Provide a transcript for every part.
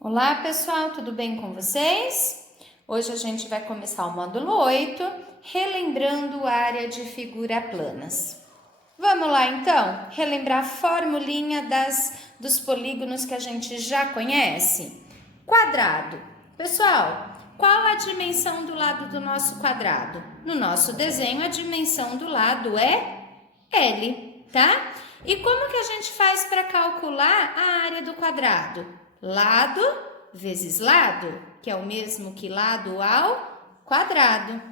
Olá pessoal, tudo bem com vocês? Hoje a gente vai começar o módulo 8, relembrando a área de figura planas. Vamos lá então, relembrar a formulinha dos polígonos que a gente já conhece? Quadrado. Pessoal, qual a dimensão do lado do nosso quadrado? No nosso desenho, a dimensão do lado é L, tá? E como que a gente faz para calcular a área do quadrado? Lado vezes lado, que é o mesmo que lado ao quadrado.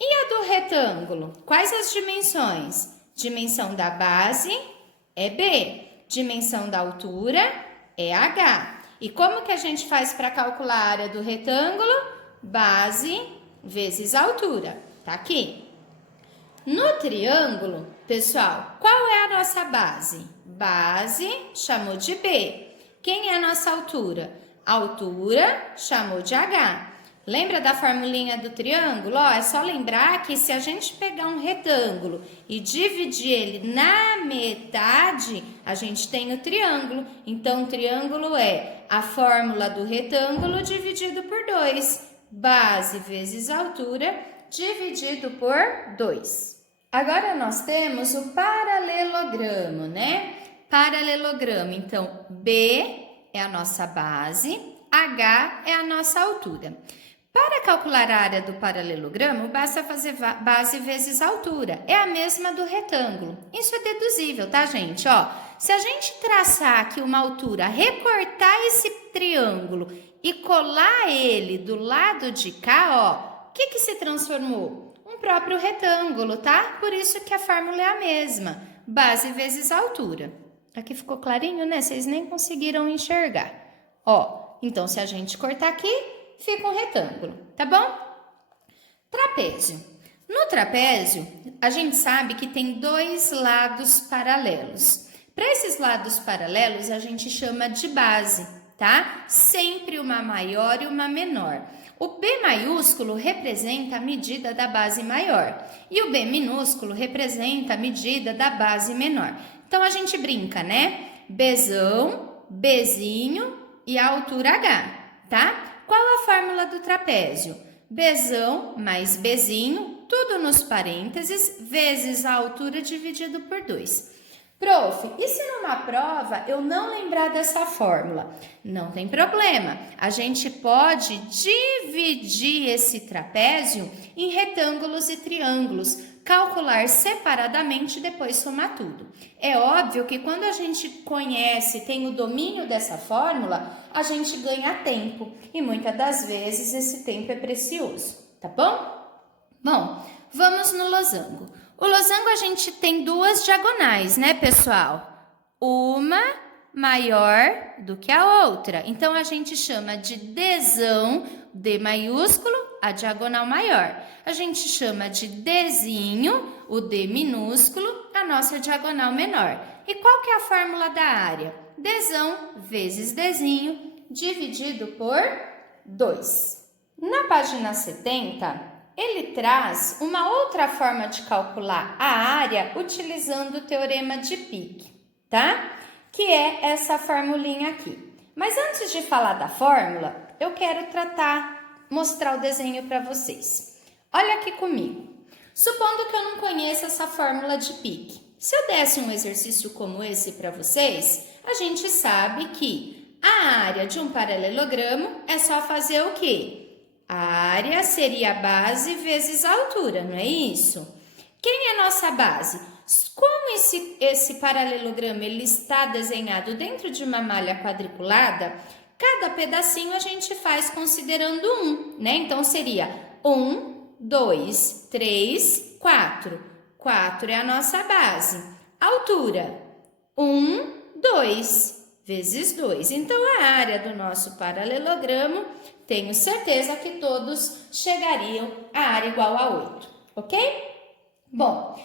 E a do retângulo? Quais as dimensões? Dimensão da base é B, dimensão da altura é H. E como que a gente faz para calcular a área do retângulo? Base vezes altura, tá aqui. No triângulo, pessoal, qual é a nossa base? Base chamou de B. Quem é a nossa altura? Altura chamou de H. Lembra da formulinha do triângulo? É só lembrar que se a gente pegar um retângulo e dividir ele na metade, a gente tem o triângulo. Então, o triângulo é a fórmula do retângulo dividido por 2. Base vezes altura dividido por 2. Agora nós temos o paralelogramo, né? Paralelogramo, então B é a nossa base, H é a nossa altura. Para calcular a área do paralelogramo, basta fazer base vezes altura. É a mesma do retângulo. Isso é deduzível, tá, gente? Ó, se a gente traçar aqui uma altura, recortar esse triângulo e colar ele do lado de cá, ó, o que se transformou? Um próprio retângulo, tá? Por isso que a fórmula é a mesma. Base vezes altura. Aqui ficou clarinho, né? Vocês nem conseguiram enxergar. Ó, então se a gente cortar aqui, fica um retângulo, tá bom? Trapézio. No trapézio, a gente sabe que tem dois lados paralelos. Para esses lados paralelos, a gente chama de base, tá? Sempre uma maior e uma menor. O B maiúsculo representa a medida da base maior e o B minúsculo representa a medida da base menor. Então, a gente brinca, né? Bzão, Bzinho e a altura H, tá? Qual a fórmula do trapézio? Bzão mais Bzinho, tudo nos parênteses, vezes a altura dividido por 2. Prof, e se numa prova eu não lembrar dessa fórmula? Não tem problema, a gente pode dividir esse trapézio em retângulos e triângulos, calcular separadamente e depois somar tudo. É óbvio que quando a gente conhece, tem o domínio dessa fórmula, a gente ganha tempo e muitas das vezes esse tempo é precioso, tá bom? Bom, vamos no losango. O losango a gente tem duas diagonais, né, pessoal? Uma maior do que a outra. Então, a gente chama de Dzão, D maiúsculo, a diagonal maior. A gente chama de Dzinho, o D minúsculo, a nossa diagonal menor. E qual que é a fórmula da área? Dzão vezes Dzinho, dividido por 2. Na página 70... ele traz uma outra forma de calcular a área utilizando o teorema de Pique, tá? Que é essa formulinha aqui. Mas antes de falar da fórmula, eu quero mostrar o desenho para vocês. Olha aqui comigo. Supondo que eu não conheça essa fórmula de Pique. Se eu desse um exercício como esse para vocês, a gente sabe que a área de um paralelogramo é só fazer o quê? A área seria a base vezes a altura, não é isso? Quem é nossa base? Como esse paralelogramo ele está desenhado dentro de uma malha quadriculada, cada pedacinho a gente faz considerando 1, né? Então, seria 1, 2, 3, 4. 4 é a nossa base. Altura, 1, 2 vezes 2. Então, a área do nosso paralelogramo, tenho certeza que todos chegariam à área igual a 8, ok? Bom,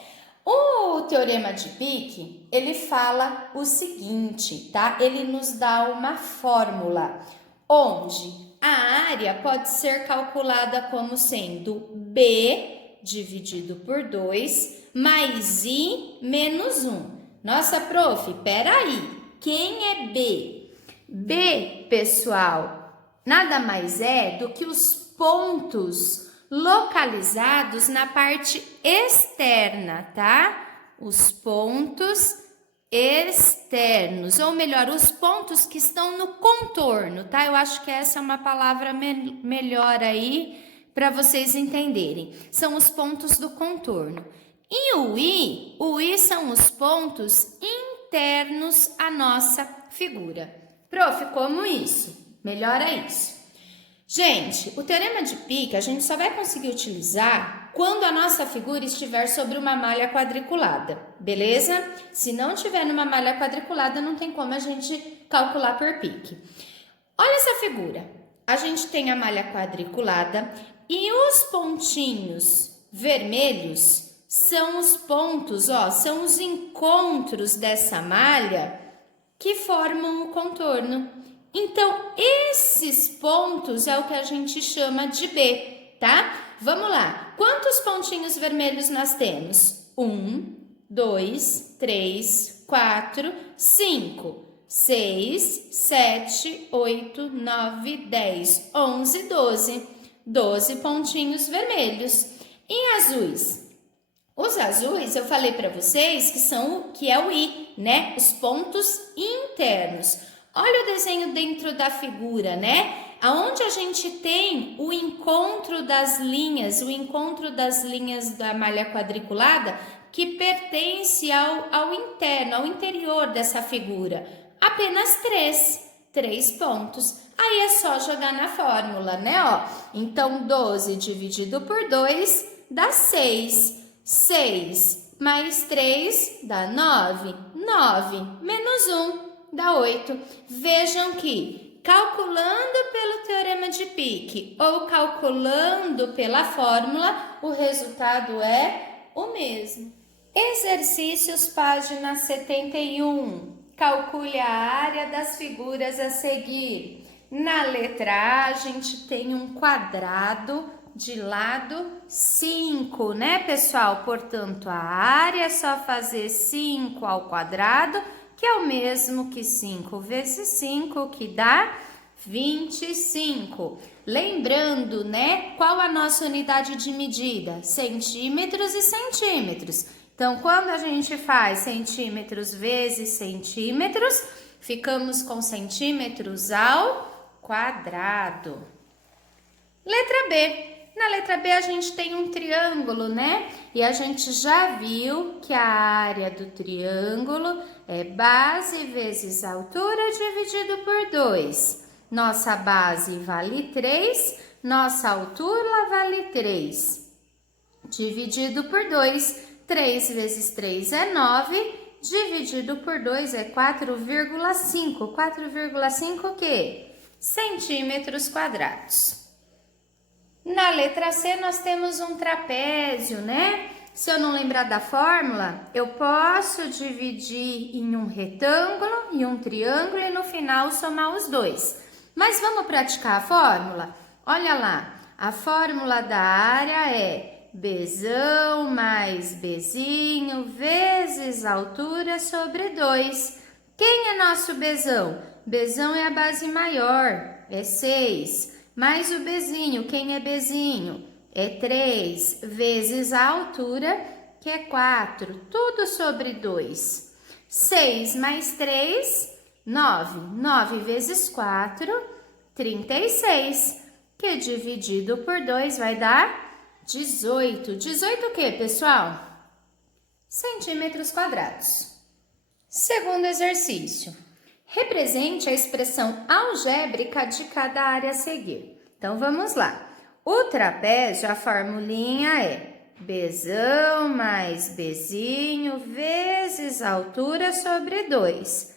o teorema de Pique, ele fala o seguinte, tá? Ele nos dá uma fórmula, onde a área pode ser calculada como sendo B dividido por 2, mais I menos 1. Nossa, prof, peraí, quem é B? B, pessoal, nada mais é do que os pontos localizados na parte externa, tá? Os pontos externos, ou melhor, os pontos que estão no contorno, tá? Eu acho que essa é uma palavra melhor aí para vocês entenderem. São os pontos do contorno. E o I são os pontos internos à nossa figura. Prof, como isso? Melhora isso. Gente, o teorema de Pique a gente só vai conseguir utilizar quando a nossa figura estiver sobre uma malha quadriculada, beleza? Se não tiver numa malha quadriculada, não tem como a gente calcular por Pique. Olha essa figura. A gente tem a malha quadriculada e os pontinhos vermelhos são os pontos, ó, são os encontros dessa malha que formam o contorno. Então, esses pontos é o que a gente chama de B, tá? Vamos lá. Quantos pontinhos vermelhos nós temos? 1, 2, 3, 4, 5, 6, 7, 8, 9, 10, 11, 12. 12 pontinhos vermelhos. E azuis? Os azuis, eu falei para vocês que é o I, né? Os pontos internos. Olha o desenho dentro da figura, né? Aonde a gente tem o encontro das linhas da malha quadriculada que pertence ao interno, ao interior dessa figura. Apenas 3 pontos. Aí é só jogar na fórmula, né? Ó, então, 12 dividido por 2 dá 6. 6 mais 3 dá 9. 9 menos 1 dá 8. Vejam que, calculando pelo teorema de Pique ou calculando pela fórmula, o resultado é o mesmo. Exercícios, página 71. Calcule a área das figuras a seguir. Na letra A, a gente tem um quadrado de lado 5, né, pessoal? Portanto, a área é só fazer 5 ao quadrado, que é o mesmo que 5 vezes 5, que dá 25. Lembrando, né, qual a nossa unidade de medida? Centímetros e centímetros. Então, quando a gente faz centímetros vezes centímetros, ficamos com centímetros ao quadrado. Letra B. Na letra B a gente tem um triângulo, né? E a gente já viu que a área do triângulo é base vezes altura dividido por 2. Nossa base vale 3, nossa altura vale 3. Dividido por 2, 3 vezes 3 é 9, dividido por 2 é 4,5. 4,5 o quê? Centímetros quadrados. Na letra C, nós temos um trapézio, né? Se eu não lembrar da fórmula, eu posso dividir em um retângulo e um triângulo e no final somar os dois. Mas vamos praticar a fórmula? Olha lá, a fórmula da área é Bzão mais Bzinho vezes altura sobre 2. Quem é nosso Bzão? Bzão é a base maior, é 6. Mais o Bzinho, quem é Bzinho? É 3 vezes a altura, que é 4, tudo sobre 2. 6 mais 3, 9. 9 vezes 4, 36, que dividido por 2 vai dar 18. 18 o quê, pessoal? Centímetros quadrados. Segundo exercício. Represente a expressão algébrica de cada área a seguir. Então, vamos lá. O trapézio, a formulinha é Bzão mais Bzinho vezes altura sobre 2.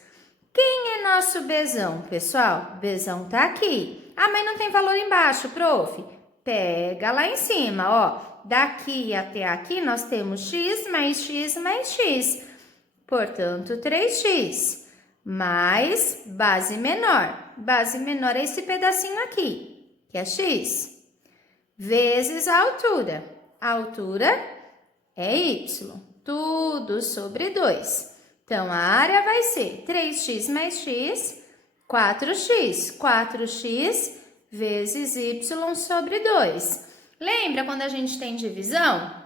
Quem é nosso Bzão, pessoal? Bzão tá aqui. Ah, mas não tem valor embaixo, prof. Pega lá em cima, ó. Daqui até aqui nós temos x mais x mais x. Portanto, 3x. Mais base menor. Base menor é esse pedacinho aqui, que é x. Vezes a altura. A altura é y. Tudo sobre 2. Então, a área vai ser 3x mais x, 4x. 4x vezes y sobre 2. Lembra quando a gente tem divisão?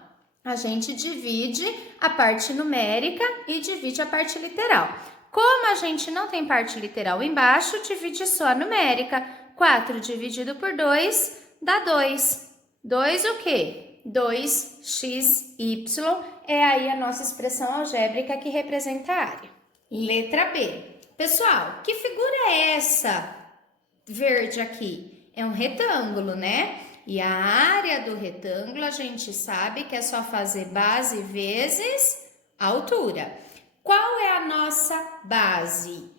A gente divide a parte numérica e divide a parte literal. Como a gente não tem parte literal embaixo, divide só a numérica. 4 dividido por 2 dá 2. 2 o quê? 2xy é aí a nossa expressão algébrica que representa a área. Letra B. Pessoal, que figura é essa verde aqui? É um retângulo, né? E a área do retângulo a gente sabe que é só fazer base vezes altura. Qual é a nossa base?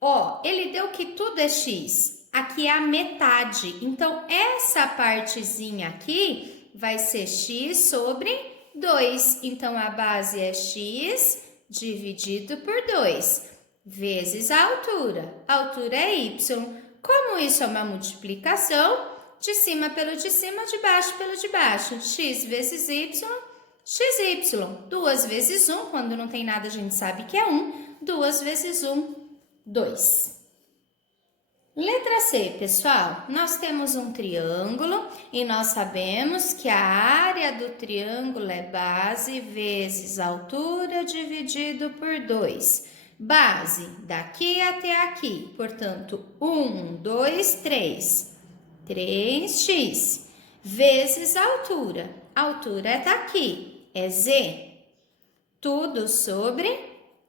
Ó, ele deu que tudo é x. Aqui é a metade. Então, essa partezinha aqui vai ser x sobre 2. Então, a base é x dividido por 2, vezes a altura. A altura é y. Como isso é uma multiplicação, de cima pelo de cima, de baixo pelo de baixo. X vezes y, xy. 2 vezes 1, quando não tem nada a gente sabe que é 1. 2 vezes 1, 2. Letra C, pessoal. Nós temos um triângulo e nós sabemos que a área do triângulo é base vezes altura dividido por 2. Base daqui até aqui, portanto, 1, 2, 3. 3x vezes a altura. A altura está aqui, é z. Tudo sobre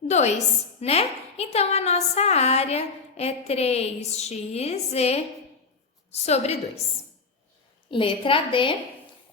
2, né? Então, a nossa área é 3xz sobre 2. Letra D.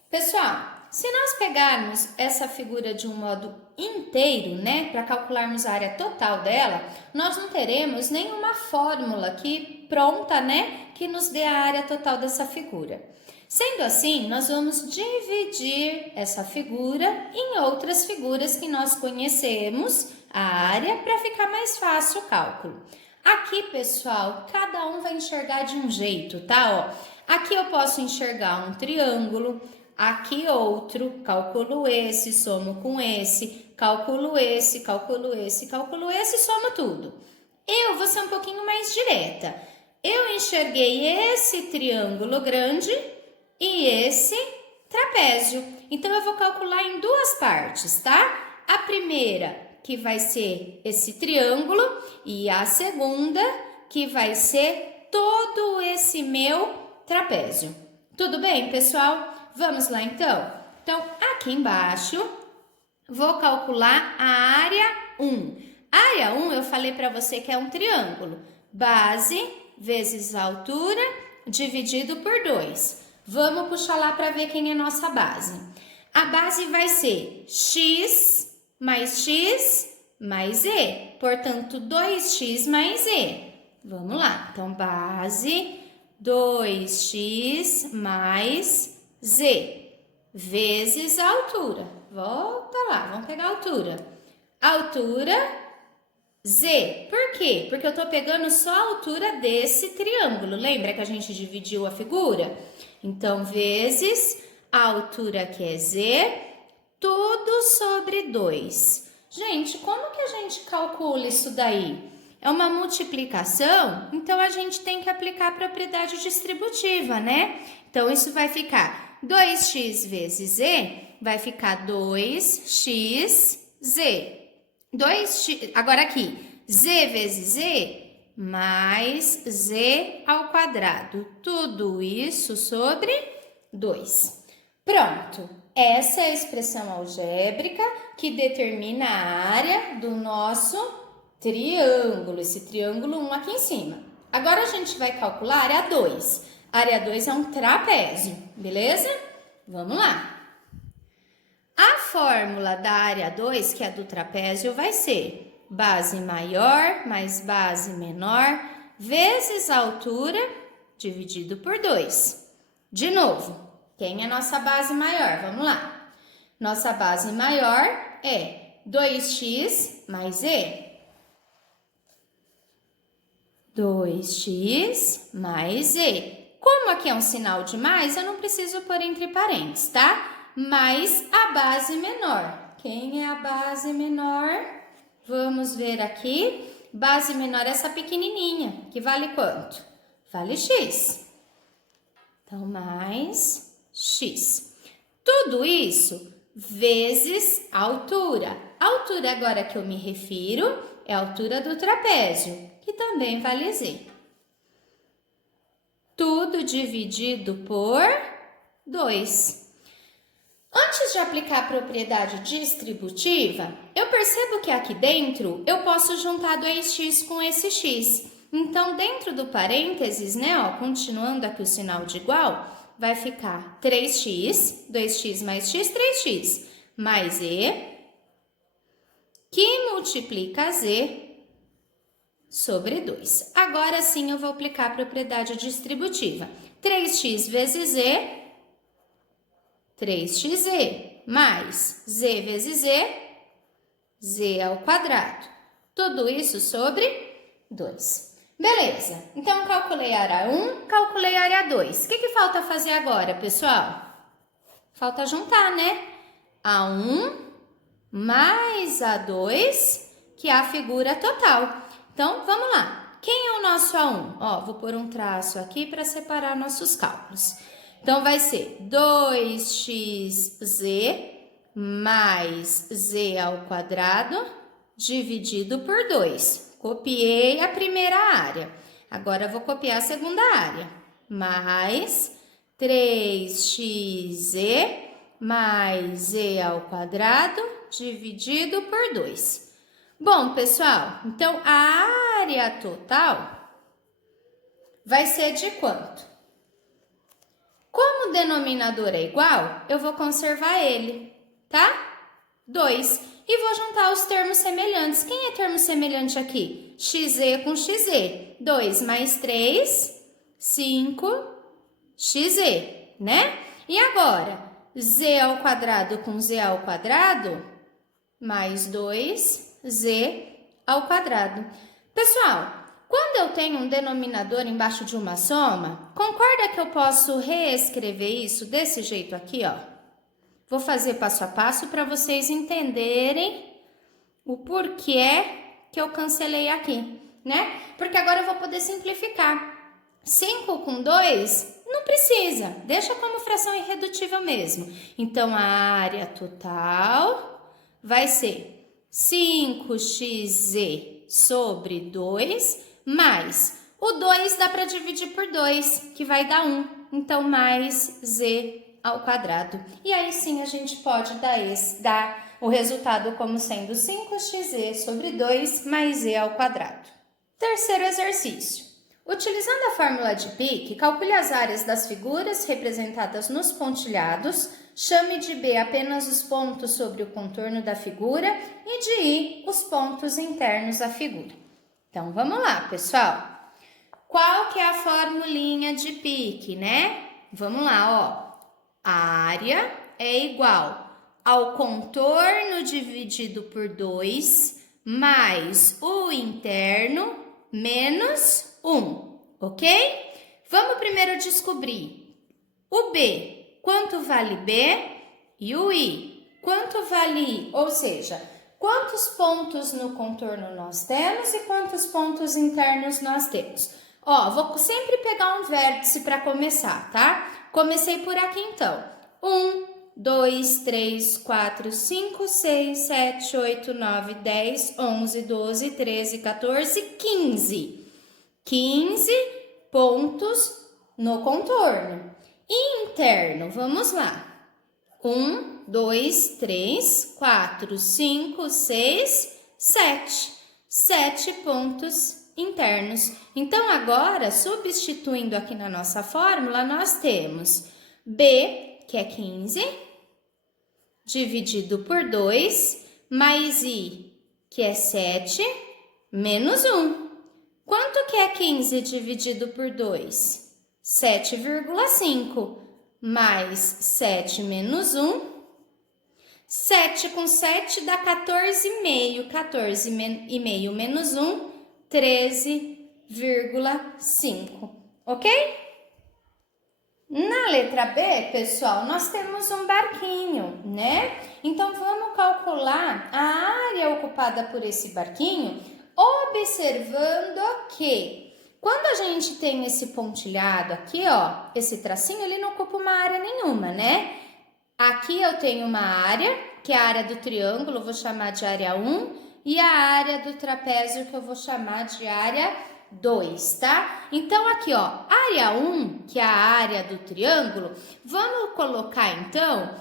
Pessoal, se nós pegarmos essa figura de um modo inteiro, né, para calcularmos a área total dela, nós não teremos nenhuma fórmula aqui pronta, né, que nos dê a área total dessa figura. Sendo assim, nós vamos dividir essa figura em outras figuras que nós conhecemos a área para ficar mais fácil o cálculo. Aqui, pessoal, cada um vai enxergar de um jeito, tá? Ó, aqui eu posso enxergar um triângulo, aqui outro, calculo esse, somo com esse, calculo esse, calculo esse, calculo esse, somo tudo. Eu vou ser um pouquinho mais direta. Eu enxerguei esse triângulo grande e esse trapézio. Então, eu vou calcular em duas partes, tá? A primeira, que vai ser esse triângulo, e a segunda, que vai ser todo esse meu trapézio. Tudo bem, pessoal? Vamos lá, então? Então, aqui embaixo, vou calcular a área 1. A área 1, eu falei para você que é um triângulo. Base vezes a altura dividido por 2. Vamos puxar lá para ver quem é nossa base. A base vai ser x mais e. Portanto, 2x mais e. Vamos lá. Então, base 2x mais z vezes a altura. Volta lá, vamos pegar a altura. Altura z. Por quê? Porque eu estou pegando só a altura desse triângulo. Lembra que a gente dividiu a figura? Então, vezes a altura que é z, tudo sobre 2. Gente, como que a gente calcula isso daí? É uma multiplicação, então a gente tem que aplicar a propriedade distributiva, né? Então, isso vai ficar 2x vezes z, vai ficar 2xz. 2x, agora aqui, z vezes z mais z ao quadrado. Tudo isso sobre 2. Pronto. Essa é a expressão algébrica que determina a área do nosso triângulo. Esse triângulo 1 aqui em cima. Agora a gente vai calcular a área 2. A área 2 é um trapézio, beleza? Vamos lá. A fórmula da área 2, que é do trapézio, vai ser base maior mais base menor vezes a altura dividido por 2. De novo, quem é nossa base maior? Vamos lá. Nossa base maior é 2x mais e. 2x mais e. Como aqui é um sinal de mais, eu não preciso pôr entre parênteses, tá? Mais a base menor. Quem é a base menor? Vamos ver aqui. base menor essa pequenininha, que vale quanto? Vale x. Então, mais x. Tudo isso vezes a altura. A altura agora que eu me refiro é a altura do trapézio, que também vale z. Tudo dividido por 2. Antes de aplicar a propriedade distributiva, eu percebo que aqui dentro eu posso juntar 2x com esse x. Então, dentro do parênteses, né, ó, continuando aqui o sinal de igual, vai ficar 3x, 2x mais x, 3x, mais e, que multiplica z sobre 2. Agora sim eu vou aplicar a propriedade distributiva. 3x vezes z, 3xz, mais z vezes z, z ao quadrado. Tudo isso sobre 2. Beleza, então calculei a área 1, calculei a área 2. O que falta fazer agora, pessoal? Falta juntar, né? A1 mais A2, que é a figura total. Então, vamos lá. Quem é o nosso A1? Ó, vou pôr um traço aqui para separar nossos cálculos. Então, vai ser 2xz mais z ao quadrado dividido por 2. Copiei a primeira área. Agora, vou copiar a segunda área. Mais 3xz mais z ao quadrado dividido por 2. Bom, pessoal, então a área total vai ser de quanto? Como o denominador é igual, eu vou conservar ele, tá? 2. E vou juntar os termos semelhantes. Quem é termo semelhante aqui? xz com xz. 2 mais 3, 5xz, né? E agora, z ao quadrado com z ao quadrado, mais 2z ao quadrado. Pessoal, quando eu tenho um denominador embaixo de uma soma, concorda que eu posso reescrever isso desse jeito aqui, ó? Vou fazer passo a passo para vocês entenderem o porquê que eu cancelei aqui, né? Porque agora eu vou poder simplificar. 5 com 2 não precisa, deixa como fração irredutível mesmo. Então, a área total vai ser 5xz sobre 2, mais o 2 dá para dividir por 2, que vai dar 1. Então, mais z ao quadrado. E aí sim a gente pode dar o resultado como sendo 5xz sobre 2 mais z ao quadrado. Terceiro exercício. Utilizando a fórmula de Pique, calcule as áreas das figuras representadas nos pontilhados, chame de B apenas os pontos sobre o contorno da figura e de I os pontos internos da figura. Então, vamos lá, pessoal. Qual que é a formulinha de Pique, né? Vamos lá, ó. A área é igual ao contorno dividido por 2, mais o interno menos 1, ok? Vamos primeiro descobrir o B, quanto vale B, e o I, quanto vale I, ou seja, quantos pontos no contorno nós temos e quantos pontos internos nós temos. Ó, vou sempre pegar um vértice para começar, tá? Comecei por aqui então. 1, 2, 3, 4, 5, 6, 7, 8, 9, 10, 11, 12, 13, 14, 15. 15 pontos no contorno. E interno, vamos lá. 1, 2, 3, 4, 5, 6, 7. 7 pontos internos. Então, agora, substituindo aqui na nossa fórmula, nós temos B, que é 15, dividido por 2, mais I, que é 7, menos 1. Quanto que é 15 dividido por 2? 7,5, mais 7 menos 1. 7 com 7 dá 14,5. 14,5 menos 1, 13,5. Ok? Na letra B, pessoal, nós temos um barquinho, né? Então, vamos calcular a área ocupada por esse barquinho Observando que quando a gente tem esse pontilhado aqui, ó, esse tracinho, ele não ocupa uma área nenhuma, né? Aqui eu tenho uma área, que é a área do triângulo, eu vou chamar de área 1, e a área do trapézio, que eu vou chamar de área 2, tá? Então, aqui, ó, área 1, que é a área do triângulo, vamos colocar, então,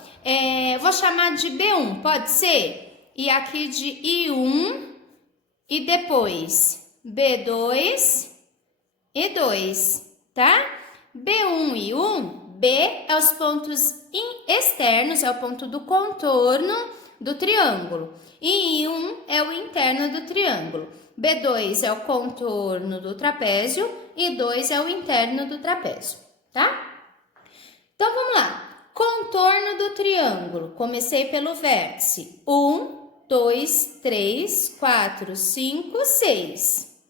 vou chamar de B1, pode ser? E aqui de I1, e depois B2 e 2, tá? B1 e 1, B é os pontos externos, é o ponto do contorno do triângulo. E 1 é o interno do triângulo. B2 é o contorno do trapézio e 2 é o interno do trapézio, tá? Então, vamos lá. Contorno do triângulo. Comecei pelo vértice. 1, 2, 3, 4, 5, 6.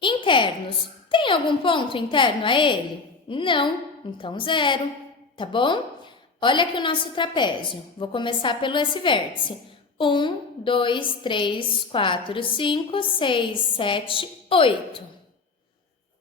Internos. Tem algum ponto interno a ele? Não. Então, 0. Tá bom? Olha aqui o nosso trapézio. Vou começar pelo esse vértice. 1, 2, 3, 4, 5, 6, 7, 8.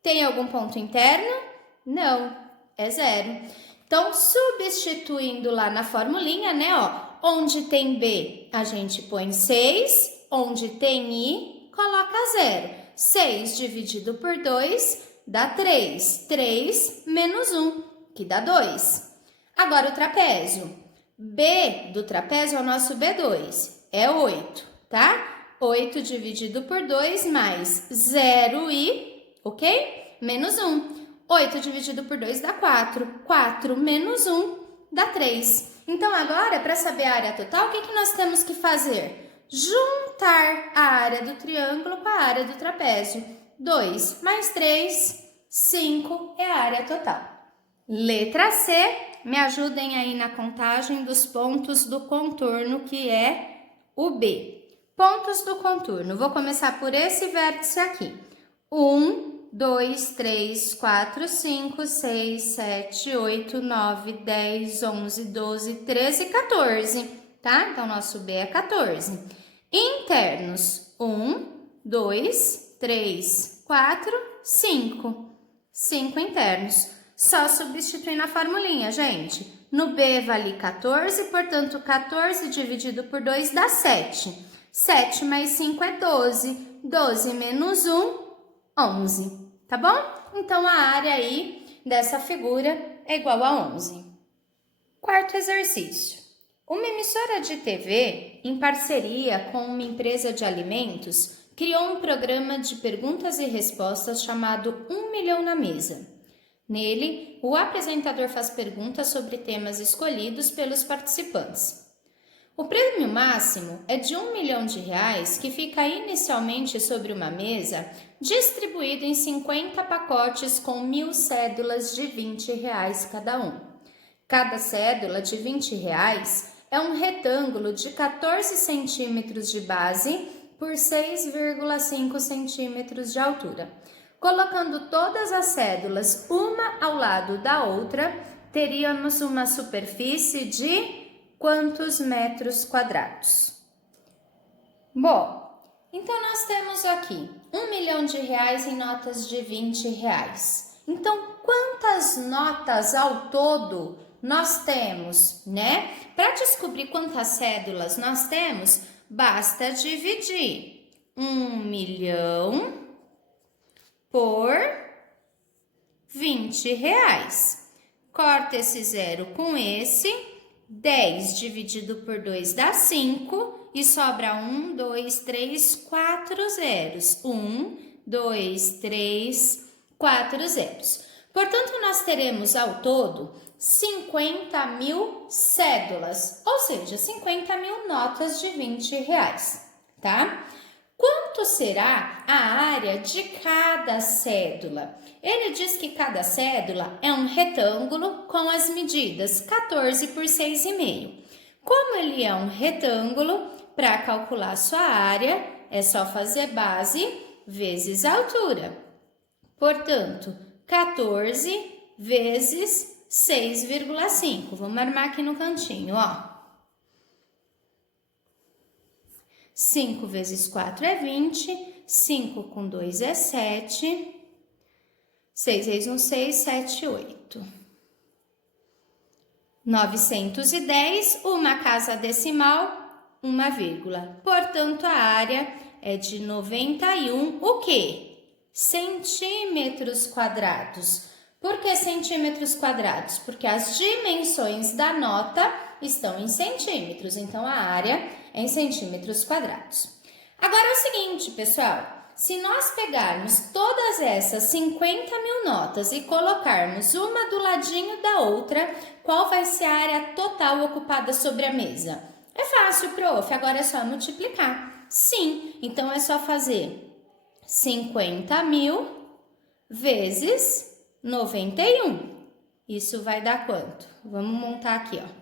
Tem algum ponto interno? Não. É 0. Então, substituindo lá na formulinha, né, ó. Onde tem B, a gente põe 6. Onde tem I, coloca 0. 6 dividido por 2 dá 3. 3 menos 1, que dá 2. Agora o trapézio. B do trapézio é o nosso B2. É 8, tá? 8 dividido por 2 mais 0 e, ok? Menos 1. 8 dividido por 2 dá 4. 4 menos 1 dá 3. Então, agora, para saber a área total, o que nós temos que fazer? Juntar a área do triângulo com a área do trapézio. 2 mais 3, 5 é a área total. Letra C, me ajudem aí na contagem dos pontos do contorno, que é o B. Pontos do contorno, vou começar por esse vértice aqui. 1, 2, 3, 4, 5, 6, 7, 8, 9, 10, 11, 12, 13, 14, tá? Então, nosso B é 14. Internos, 1, 2, 3, 4, 5. 5 internos. Só substituir na formulinha, gente. No B vale 14, portanto, 14 dividido por 2 dá 7. 7 mais 5 é 12. 12 menos 1, 11. Tá bom? Então, a área aí dessa figura é igual a 11. Quarto exercício. Uma emissora de TV, em parceria com uma empresa de alimentos, criou um programa de perguntas e respostas chamado 1 milhão na mesa. Nele, o apresentador faz perguntas sobre temas escolhidos pelos participantes. O prêmio máximo é de R$1 milhão, que fica inicialmente sobre uma mesa, distribuído em 50 pacotes com 1.000 cédulas de R$20 cada um. Cada cédula de R$20 é um retângulo de 14 centímetros de base por 6,5 centímetros de altura. Colocando todas as cédulas uma ao lado da outra, teríamos uma superfície de quantos metros quadrados? Bom, então nós temos aqui R$1 milhão em notas de R$20. Então, quantas notas ao todo nós temos, né? Para descobrir quantas cédulas nós temos, basta dividir 1 milhão por R$20. Corta esse zero com esse, 10 dividido por 2 dá 5 e sobra 1, 2, 3, 4 zeros. 1, 2, 3, 4 zeros. Portanto, nós teremos ao todo 50.000 cédulas, ou seja, 50.000 notas de R$20, tá? Quanto será a área de cada cédula? Ele diz que cada cédula é um retângulo com as medidas 14 por 6,5. Como ele é um retângulo, para calcular sua área, é só fazer base vezes altura. Portanto, 14 vezes 6,5. Vamos armar aqui no cantinho, ó. 5 vezes 4 é 20, 5 com 2 é 7. 6 vezes 1, 6, 7, 8. 910, uma casa decimal, uma vírgula. Portanto, a área é de 91, o quê? Centímetros quadrados. Por que centímetros quadrados? Porque as dimensões da nota estão em centímetros, então a área é em centímetros quadrados. Agora é o seguinte, pessoal, se nós pegarmos todas essas 50 mil notas e colocarmos uma do ladinho da outra, qual vai ser a área total ocupada sobre a mesa? É fácil, prof, agora é só multiplicar. Sim, então é só fazer 50 mil vezes 91. Isso vai dar quanto? Vamos montar aqui, ó.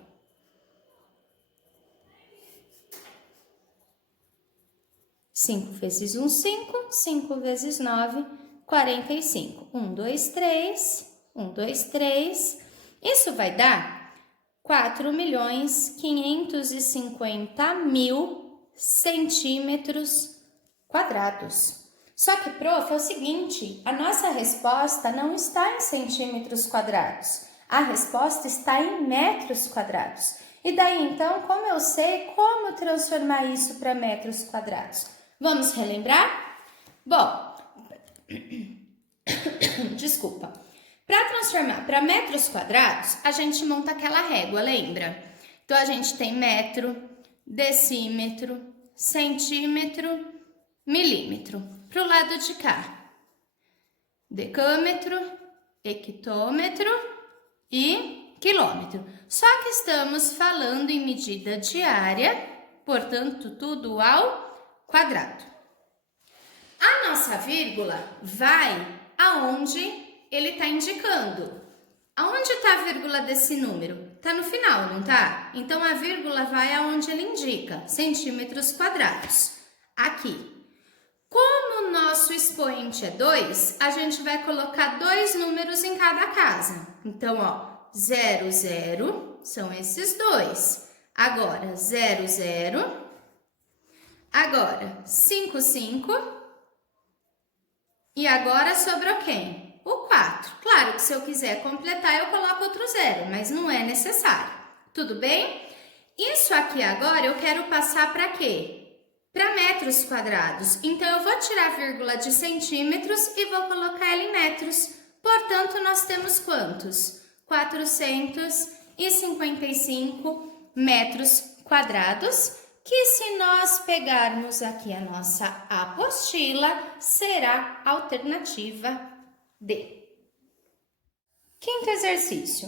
5 vezes 1, 5. 5 vezes 9, 45. 1, 2, 3. 1, 2, 3. Isso vai dar 4.550.000 centímetros quadrados. Só que, prof, é o seguinte, a nossa resposta não está em centímetros quadrados. A resposta está em metros quadrados. E daí, então, como eu sei como transformar isso para metros quadrados? Vamos relembrar? Bom, desculpa. Para transformar para metros quadrados, a gente monta aquela régua, lembra? Então, a gente tem metro, decímetro, centímetro, milímetro. Para o lado de cá, decâmetro, hectômetro e quilômetro. Só que estamos falando em medida de área, portanto, tudo ao quadrado. A nossa vírgula vai aonde ele está indicando. Aonde está a vírgula desse número? Está no final, não está? Então, a vírgula vai aonde ele indica, centímetros quadrados. Aqui. Como o nosso expoente é 2, a gente vai colocar 2 números em cada casa. Então, ó, 0, 0, são esses 2. Agora, 0, 0. Agora, 5, 5. E agora sobrou quem? O 4. Claro que se eu quiser completar, eu coloco outro 0, mas não é necessário. Tudo bem? Isso aqui agora eu quero passar para quê? Para metros quadrados. Então, eu vou tirar a vírgula de centímetros e vou colocar ela em metros. Portanto, nós temos quantos? 455 metros quadrados, que se nós pegarmos aqui a nossa apostila, será a alternativa D. Quinto exercício.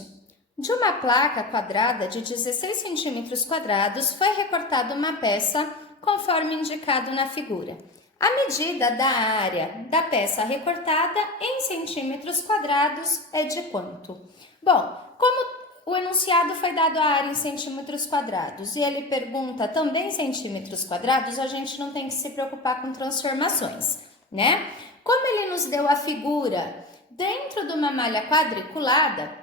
De uma placa quadrada de 16 centímetros quadrados, foi recortada uma peça conforme indicado na figura. A medida da área da peça recortada em centímetros quadrados é de quanto? Bom, como o enunciado foi dado a área em centímetros quadrados e ele pergunta também centímetros quadrados, a gente não tem que se preocupar com transformações, né? Como ele nos deu a figura dentro de uma malha quadriculada,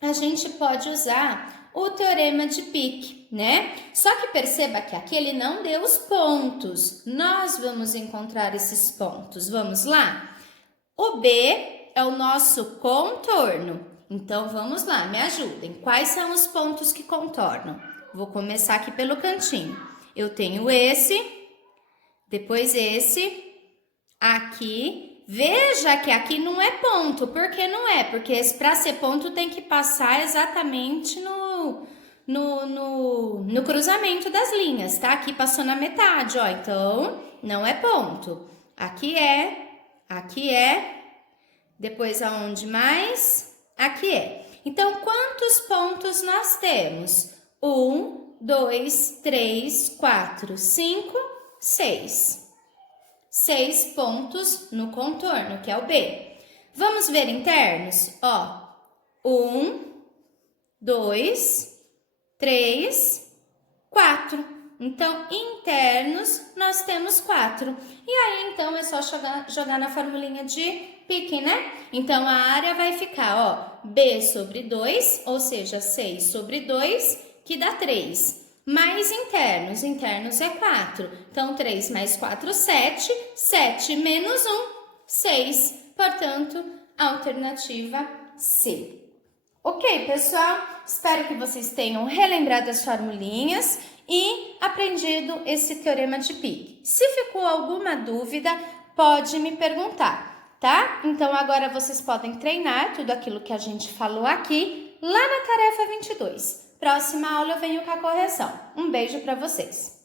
a gente pode usar o teorema de Pique, né? Só que perceba que aqui ele não deu os pontos. Nós vamos encontrar esses pontos. Vamos lá? O B é o nosso contorno. Então, vamos lá, me ajudem. Quais são os pontos que contornam? Vou começar aqui pelo cantinho. Eu tenho esse, depois esse, aqui. Veja que aqui não é ponto. Por que não é? Porque para ser ponto tem que passar exatamente no cruzamento das linhas, tá? Aqui passou na metade, ó. Então, não é ponto. Aqui é. Depois, aonde mais? Aqui é. Então, quantos pontos nós temos? 1, 2, 3, 4, 5, 6. 6 pontos no contorno, que é o B. Vamos ver internos? Ó, 1, 2, 3, 4. Então, internos, nós temos 4. E aí, então, é só jogar na formulinha de Pique, né? Então, a área vai ficar, ó, B sobre 2, ou seja, 6 sobre 2, que dá 3. mais internos. Internos é 4. Então, 3 mais 4, 7. 7 menos 1, 6. Portanto, alternativa C. Ok, pessoal? Espero que vocês tenham relembrado as formulinhas e aprendido esse teorema de Pig. Se ficou alguma dúvida, pode me perguntar, tá? Então, agora vocês podem treinar tudo aquilo que a gente falou aqui lá na tarefa 22. Próxima aula eu venho com a correção. Um beijo para vocês!